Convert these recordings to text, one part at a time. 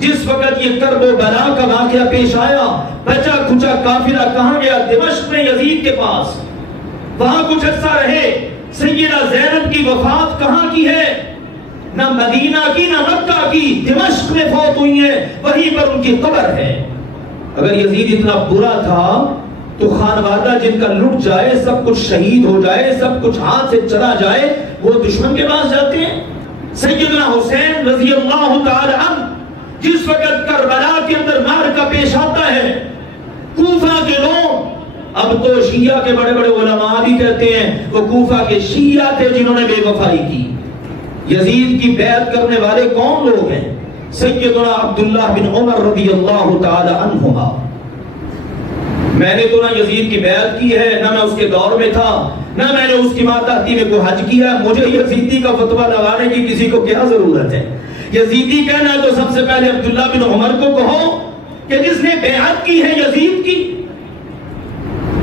جس وقت یہ کرب و بلا کا واقعہ پیش آیا، بچا کھچا قافلہ کہاں گیا؟ دمشق میں یزید کے پاس، وہاں کچھ عرصہ رہے۔ سیدہ زینب کی وفات کہاں کی ہے؟ نہ مدینہ کی نہ مکہ کی، دمشق میں فوت ہوئی ہیں، وہیں پر ان کی قبر ہے۔ اگر یزید اتنا برا تھا تو خانوادہ جن کا لٹ جائے، سب کچھ شہید ہو جائے، سب کچھ ہاتھ سے چلا جائے، وہ دشمن کے پاس جاتے ہیں۔ سیدنا حسین رضی اللہ تعالی عنہ جس وقت کربلا کے اندر معرکہ پیش آتا ہے، کوفہ کے لوگ، اب تو شیعہ کے بڑے بڑے علماء بھی کہتے ہیں وہ کوفہ کے شیعہ تھے جنہوں نے بے وفائی کی۔ یزید کی بیعت کرنے والے کون لوگ ہیں؟ سیدنا عبداللہ بن عمر رضی اللہ تعالی عنہما۔ میں نے تو نہ یزید کی بیعت کی ہے، نہ میں اس کے دور میں تھا، نہ میں نے اس کی ماتحتی میں کوئی حج کیا، مجھے یزیدی کا فتویٰ لگانے کی کسی کو کیا ضرورت ہے؟ یزیدی کہنا ہے تو سب سے پہلے عبداللہ بن عمر کو کہو کہ جس نے بیعت کی ہے یزید کی۔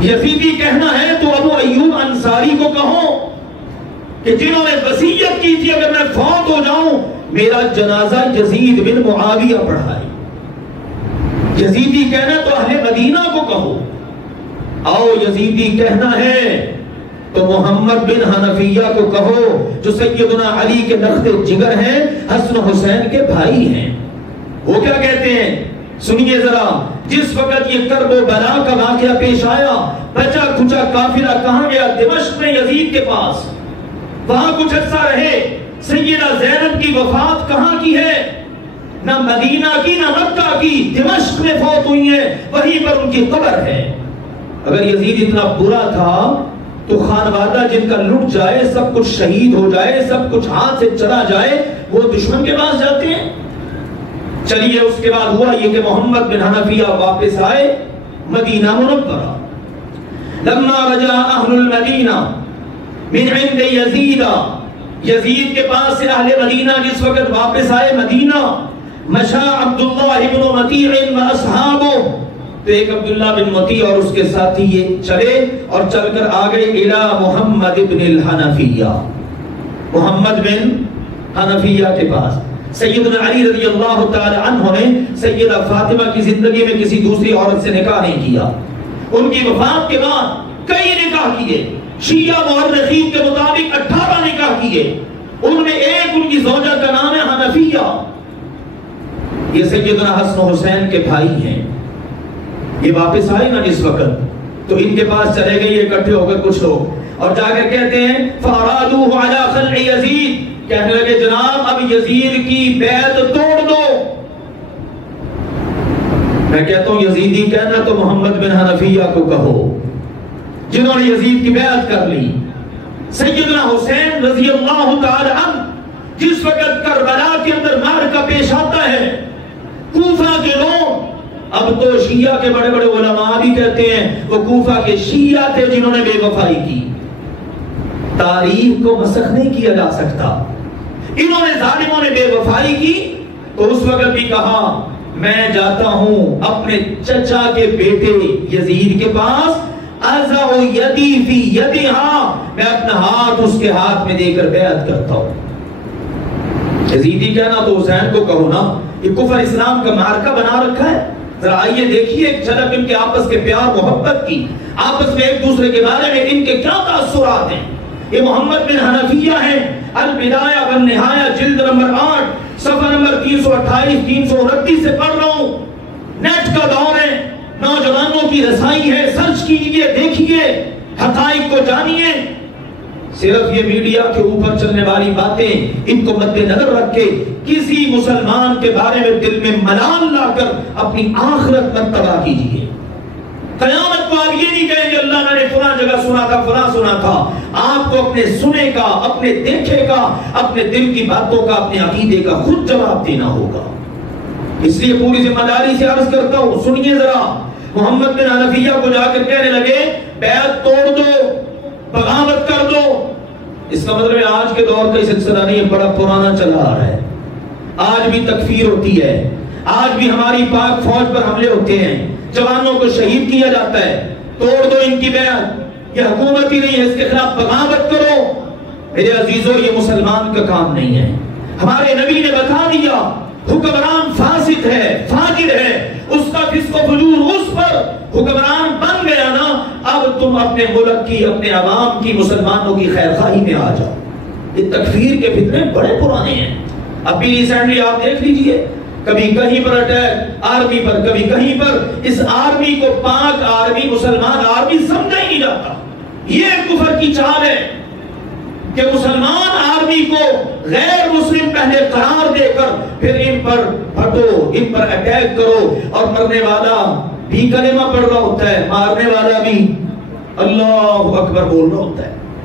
یزیدی کہنا ہے تو ابو ایوب انصاری کو کہو کہ جنہوں نے وصیت کی تھی اگر میں فوت ہو جاؤں میرا جنازہ یزید بن معاویہ پڑھائے۔ یزیدی کہنا تو اہل مدینہ کو کہو۔ آؤ یزیدی کہنا ہے تو محمد بن حنفیہ کو کہو جو سیدنا علی کے نخت جگر ہیں، حسن حسین کے بھائی ہیں۔ وہ کیا کہتے ہیں سنیے ذرا، جس وقت یہ کرب و بلا کا واقعہ پیش آیا، بچا کھچا قافلہ کہاں گیا؟ دمشق میں یزید کے پاس، وہاں کچھ عرصہ رہے۔ سیدہ زینب کی وفات کہاں کی ہے؟ نہ مدینہ کی نہ مکہ کی، دمشق میں فوت ہوئی ہیں، وہیں پر ان کی قبر ہے۔ اگر یزید اتنا برا تھا تو خانوادہ جن کا لٹ جائے، سب کچھ شہید ہو جائے، سب کچھ ہاتھ سے چلا جائے، وہ دشمن کے پاس جاتے ہیں۔ چلیے اس کے بعد ہوا یہ کہ محمد بن حنفیہ واپس آئے مدینہ منورہ۔ لما رجع اہل المدینہ من عند یزید، یزید کے پاس سے اہل مدینہ جس وقت واپس آئے مدینہ، مشى عبداللہ بن مطیع واصحابہ، تو ایک عبداللہ بن مطیع اور اس کے ساتھی یہ چلے اور چل کر آگئے الى محمد بن الحنفیہ، محمد بن حنفیہ کے پاس۔ سیدنا علی رضی اللہ تعالی عنہ نے سیدہ فاطمہ کی زندگی میں کسی دوسری عورت سے نکاح نہیں کیا۔ ان کی وفات کے بعد کئی نکاح کیے، شیعہ مورخین کے مطابق 18 نکاح کیے، ان میں ایک ان کی زوجہ کا نام ہے حنفیہ۔ یہ سیدنا حسن حسین کے بھائی ہیں۔ یہ واپس آئے نا جس وقت تو ان کے پاس چلے گئے اکٹھے ہو کر کچھ لوگ، اور جا کر کہتے ہیں فَأَرَادُوهُ عَلَى خَلْعِ يَزِيدِ، کہنے لگے جناب اب یزید کی بیعت توڑ دو۔ میں کہتا ہوں یزیدی کہنا تو محمد بن حنفیہ کو کہو جنہوں نے یزید کی بیعت کر لی۔ سیدنا حسین رضی اللہ تعالی عنہ جس وقت کربلا کے اندر معرکہ پیش آتا ہے، کوفہ کے لوگ، اب تو شیعہ کے بڑے بڑے علماء بھی کہتے ہیں وہ کوفہ کے شیعہ تھے جنہوں نے بے وفائی کی۔ تاریخ کو مسخ نہیں کیا جا سکتا۔ انہوں نے ظالموں نے بے وفائی کی تو اس وقت بھی کہا میں جاتا ہوں اپنے چچا کے بیٹے یزید کے پاس، اضع یدی فی یدہا، میں اپنا ہاتھ اس کے ہاتھ میں دے کر بیعت کرتا ہوں۔ یزیدی کہنا تو حسین کو کہو نا، یہ کفر اسلام کا معرکہ بنا رکھا ہے۔ ذرا آئیے دیکھیے ایک جھلک ان کے آپس کے پیار محبت کی، آپس میں ایک دوسرے کے بارے میں ان کے کیا تاثرات ہیں۔ یہ محمد بن حنفیہ ہیں، البدایہ والنہایہ جلد نمبر 8 صفحہ نمبر 328 329 سے پڑھ رہا ہوں۔ نیٹ کا دور ہے، نوجوانوں کی رسائی ہے، سرچ کیجئے، دیکھیے، حقائق کو جانیے۔ صرف یہ میڈیا کے اوپر چلنے والی باتیں ان کو مد نظر رکھ کے کسی مسلمان کے بارے میں دل میں ملال لا کر اپنی آخرت پر تباہ کیجئے۔ قیامت کو آپ یہ نہیں کہیں کہ اللہ نے فلاں جگہ سنا تھا، فلاں سنا تھا۔ آپ کو اپنے سنے کا، اپنے دیکھے کا، اپنے دل کی باتوں کا، اپنے عقیدے کا خود جواب دینا ہوگا۔ اس لیے پوری ذمہ داری سے عرض کرتا ہوں، سنیے ذرا، محمد بن حنفیہ کو جا کر کہنے لگے بیعت توڑ دو، بغاوت کر دو۔ اس کا مطلب آج کے دور کا سلسلہ نہیں ہے، بڑا پرانا چلا آ رہا ہے۔ آج بھی تکفیر ہوتی ہے، آج بھی ہماری پاک فوج پر حملے ہوتے ہیں، جوانوں کو شہید کیا جاتا ہے۔ توڑ دو ان کی بیعت، یہ حکومت ہی نہیں ہے، اس کے خلاف بغاوت کرو۔ میرے عزیزو یہ مسلمان کا کام نہیں ہے۔ ہمارے نبی نے بتا دیا حکمران فاسد ہے، فاجر ہے، اس کا فسق و فجور اس پر حکمران بن گیا نا، اب تم اپنے ملک کی، اپنے عوام کی، مسلمانوں کی خیر خواہی میں آ جاؤ۔ یہ تکفیر کے فتنے بڑے پرانے ہیں۔ اب بھی ریسنٹلی آپ دیکھ لیجئے، کبھی کہیں پر اٹیک آرمی پر، کبھی کہیں پر، اس آرمی کو پاک آرمی، مسلمان آرمی سمجھا ہی نہیں جاتا۔ یہ کفر کی چال ہے کہ مسلمان آرمی کو غیر مسلم پہلے قرار دے کر پھر ان پر پھٹو، ان پر اٹیک کرو، اور مرنے والا بھی کلمہ پڑھ رہا ہوتا ہے، مارنے والا بھی اللہ اکبر بول رہا ہوتا ہے۔